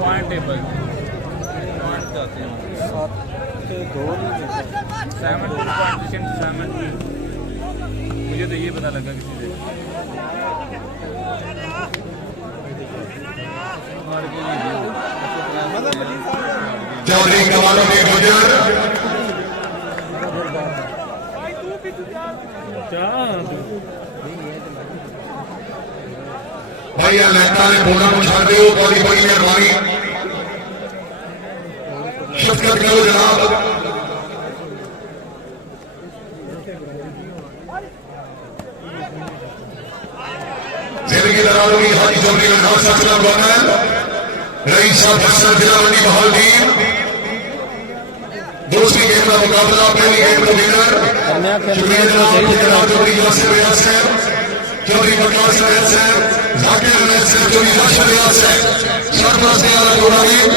Point table point जाते हैं 7 मुझे तो ये पता लगा किसी से चौधरी कमालों के गुजर भैया लहता ने बोना को छाड़ दो बड़ी बड़ी मेहरबानी शिरकत करो जनाब जिंदगी लड़ाओगी हाजी चौधरी का नाम सचना बना है रईस साहब हसन जिला मंडी बहालदीन दूसरी गेम का मुकाबला पहली गेम का विनर शुक्रिया जनाब चौधरी यासिर रियाज साहब चौधरी बकौर रियाज साहब जाकिर रियाज साहब चौधरी राशिद रियाज साहब सरफराज यार टूर्नामेंट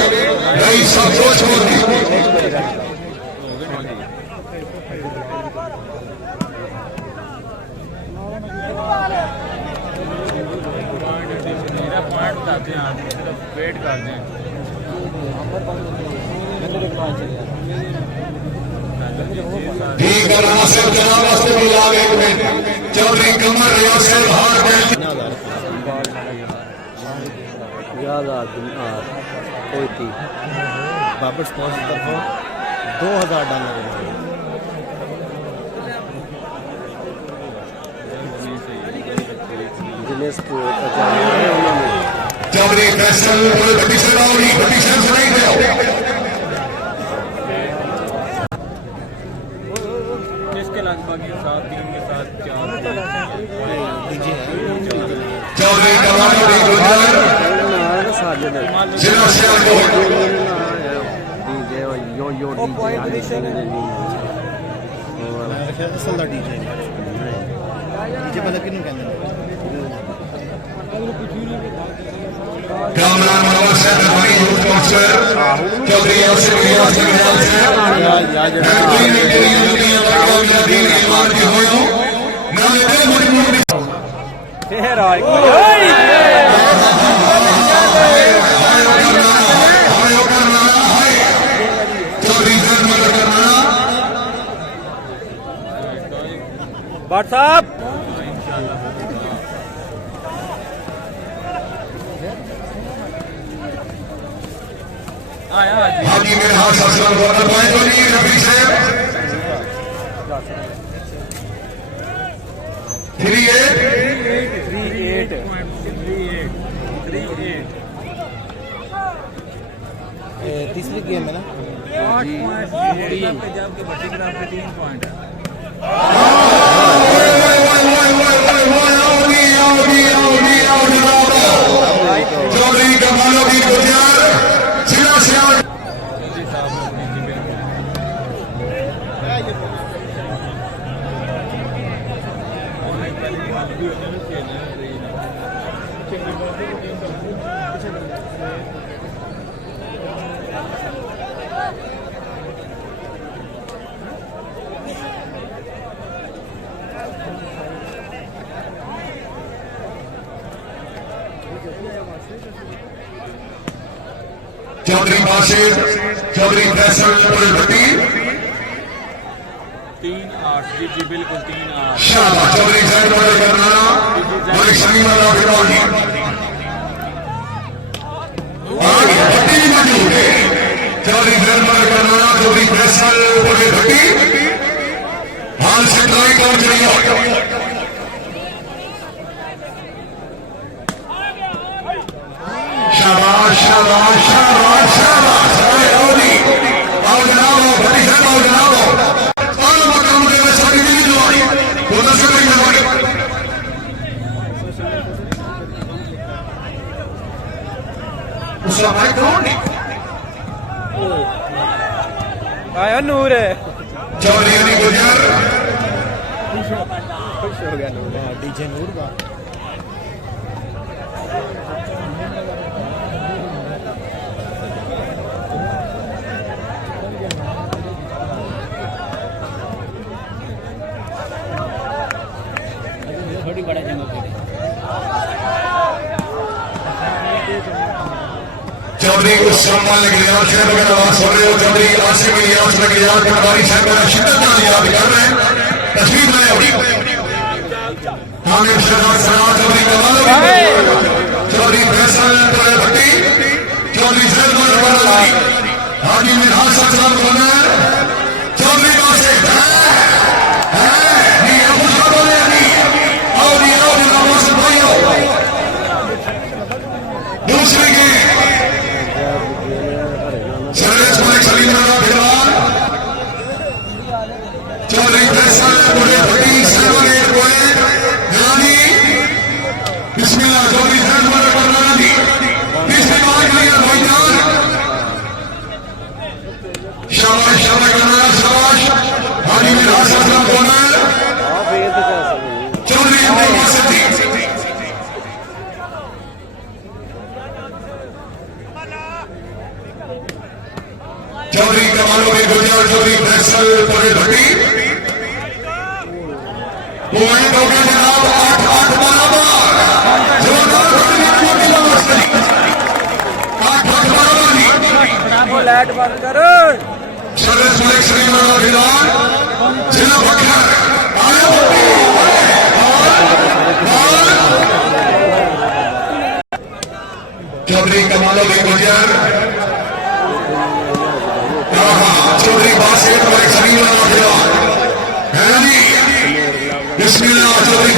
रईस साहब जोधपुर की पॉइंट बताते हैं सिर्फ वेट कर दें ठीक है नासिर जनाब वास्ते बुला एक मिनट चौधरी कमर रियाज साहब हार गए बाबर स्पॉन्स की तरफ $2000 चौधरी फैसल नहीं दो इसके लगभग 7 टीम के साथ 4 चौधरी कमालों के गुजर जिला सियालकोट कामरान मनोहर साहब हमारी यूथ काउंसलर चौधरी यासिर रियाज के ख्याल से व्हाट्सएप हाजी मेरे हाथ ससुराल वाला पॉइंट हो नहीं रफी साहब 38 तीसरी गेम है ना 3 पॉइंट है चौधरी कमालों की गुजर जिला सियाल चौधरी बाशिर चौधरी फैसल पुलभट्टी 3-8 जी बिल्कुल 3-8 शाबाश चौधरी जैन मॉडल करना मलिक शमी वाला फिरौजी आगे भट्टी मौजूद है चौधरी जैन मॉडल करना चौधरी फैसल पुलभट्टी हाल से ट्राई कर चाहिए शाबाश शाबाश शाबाश शाबाश आओ जनाब भट्टी साहब आओ जनाब और मकाम के में सारी दिल्ली जो आई वो दस में करवाई उसका भाई कौन है आया नूर है चौधरी अली गुजर खुश हो गया नूर डीजे नूर का थोड़ी बड़ा जंगल चौधरी उस्मान लगियार साहब का नाम सुन रहे हो। चौधरी आसिम इलियास लगियार पटवारी साहब का शिद्दत नाल याद कर रहे हैं। तस्वीर में अभी हामिद शहजाद सना चौधरी कमाल चौधरी फैसल भट्टी चौधरी सैयद हाजी मिनहाज साहब बना चौधरी वासे दूसरे के चौधरी फैसल भट्टी बिस्मिल्लाह चौधरी शाबाश शाबाश शाबाश हाजी मिनहाज साहब बना चौधरी चौधरी कमालों में गुजर चौधरी फैसल भट्टी पॉइंट हो गया जनाब 8-8 बराबर। लाइट बंद करो। सर्विस मलिक सलीम फिलहाल जिला बखर चौधरी कमालों में गुजर चौधरी बासित मलिक सलीम फिलहाल है जी बिस्मिल्लाह चौधरी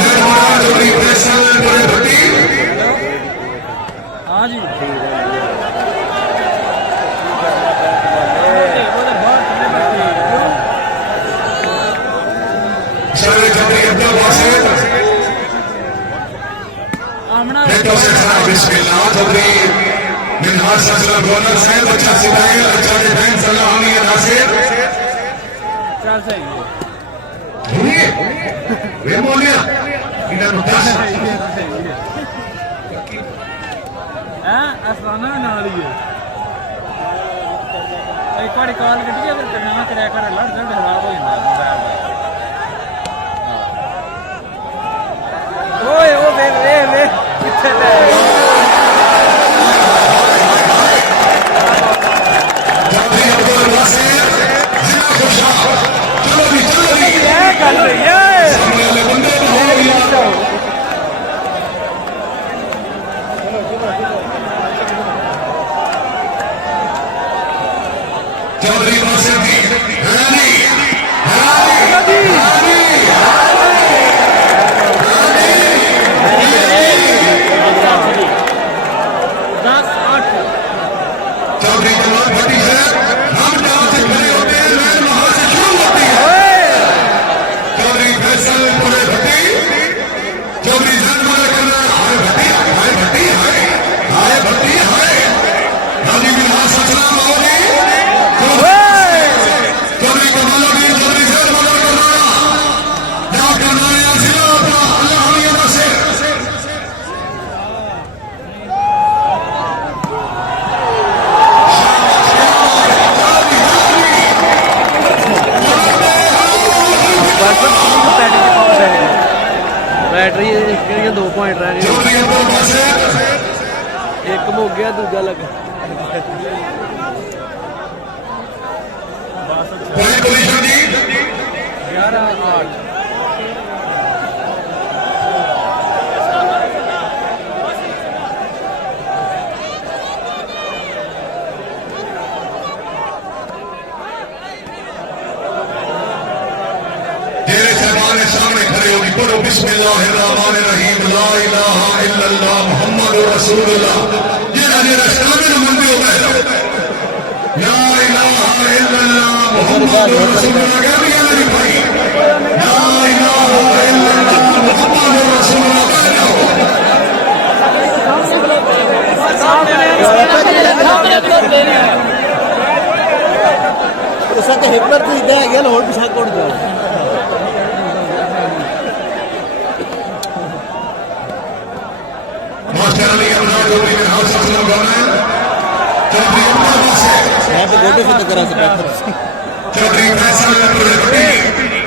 चौधरी फैसल भट्टी हाँ जी चौधरी अब्दुल बासित बिस्मिल्लाह चौधरी मिनहाज साहब गवर्नर साहब अच्छा सिपाही अच्छा डिफेंस सलामी नासिर चल सही है वे बोलिया इधर उतार हैं आसमाना नाल ही है एक बार कॉल कटिए फिर करना तेरा कर लड़ जड़ खराब हो जाता मोबाइल ओए ओ वे किथे ले चौधरी अब्दुल बासित जिला खुशहाल चलो भी क्या कर रही है सामने बंदे हो गया चौधरी बासित जी हानी चौधरी कमाल भट्टी साहब हम जहां से खड़े होते हैं मैच वहां से शुरू होती है। चौधरी फैसल भट्टी चौधरी जनमना करना हाय भट्टी हाय भट्टी हाय भट्टी हाय हाजी मिनहाज सलाम आओगे चौधरी कमाल भी चौधरी जनमना करना क्या करना है जिला अपना अल्लाह हमिया से बैटरी किहड़ियां 2 पॉइंट रह गए। चौधरी अब्दुल बासित एक मुक गया दूजा लगा। पॉइंट पोजीशन जी 11-8 तेरे सामने सामने खड़े होगी पढ़ो बिस्मिल्लाहिर्रहमानिर्रहीम ला इलाहा इल्लल्लाह मुहम्मदुर रसूलुल्लाह जेड़ा जेड़ा शामिल मंदे हो गए ला इलाहा इल्लल्लाह मुहम्मदुर रसूलुल्लाह क्या भी है मेरी भाई ला इलाहा इल्लल्लाह मुहम्मदुर रसूलुल्लाह उसा तो हिपर तो इधर आ गया और पिछा कोड़ जाओ। मास्टर अली अमना चौधरी ने हाउस असलम गाना है चौधरी अब्दुल बासित यहाँ पे गोटे से तो करा सकता चौधरी फैसल भट्टी